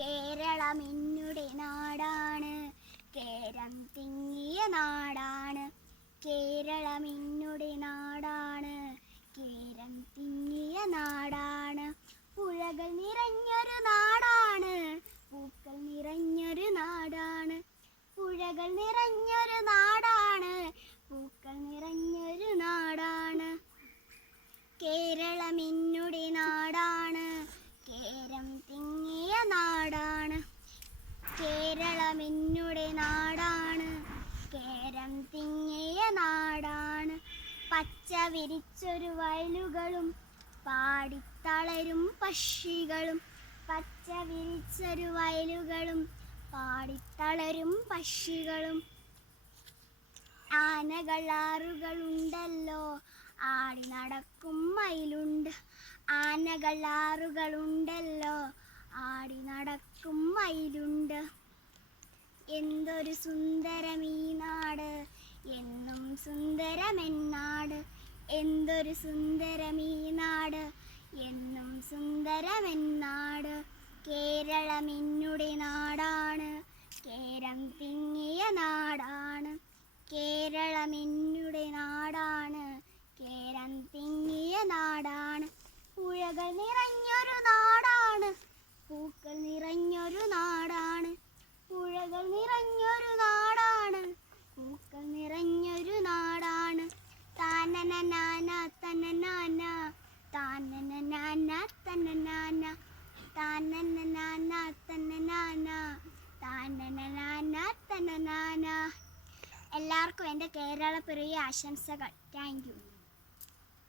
കേരളം എന്നുടെ നാടാണ്, കേരം തിങ്ങിയ നാടാണ്. കേരളം എന്നുടെ നാടാണ്, കേരം തിങ്ങിയ നാടാണ്. പുഴകൾ നിറഞ്ഞൊരു നാടാണ്, പൂക്കൾ നിറഞ്ഞൊരു നാടാണ്. പുഴകൾ നിറഞ്ഞൊരു നാടാണ്, പൂക്കൾ നിറഞ്ഞൊരു നാടാണ്. കേരളം എന്നുടെ നാടാണ്, കേരം തിങ്ങിയ നാടാണ്. കേരളം എന്നുടെ നാടാണ്, കേരം തിങ്ങിയ നാടാണ്. പച്ച വിരിച്ചൊരു വയലുകളും പാടിത്തളരും പക്ഷികളും. പച്ച വിരിച്ചൊരു വയലുകളും പാടിത്തളരും പക്ഷികളും. ആനകൾ ആറുകളുണ്ടല്ലോ, ആടി നടക്കും മയിലുണ്ട്. ആനകൾ ആറുകളുണ്ടല്ലോ, ആടി നടക്കും മയിലുണ്ട്. എന്തൊരു സുന്ദരമീ നാട്, എന്നും സുന്ദരമെന്നാട്. എന്തൊരു സുന്ദരമീ നാട്, എന്നും സുന്ദരമെന്നാട്. കേരളം എന്നുടെ നാടാണ്, കേരം തിങ്ങിയ നാടാണ്. കേരളം എന്നുടെ നാടാണ്, കേരം തിങ്ങിയ നാടാണ്. പുഴകൾ നിറഞ്ഞൊരു നാടാണ്, പൂക്കൾ നിറഞ്ഞൊരു നാടാണ്. പുഴകൾ നിറഞ്ഞൊരു നാടാണ്, പൂക്കൾ നിറഞ്ഞൊരു നാടാണ്. താനനനാന തനനാന, താനനനാന തനനാന, താനനനാന തനനാന, താനനനാന തനനാന. എല്ലാവർക്കും എൻ്റെ കേരളപ്പിറവി ആശംസകൾ. Thank you.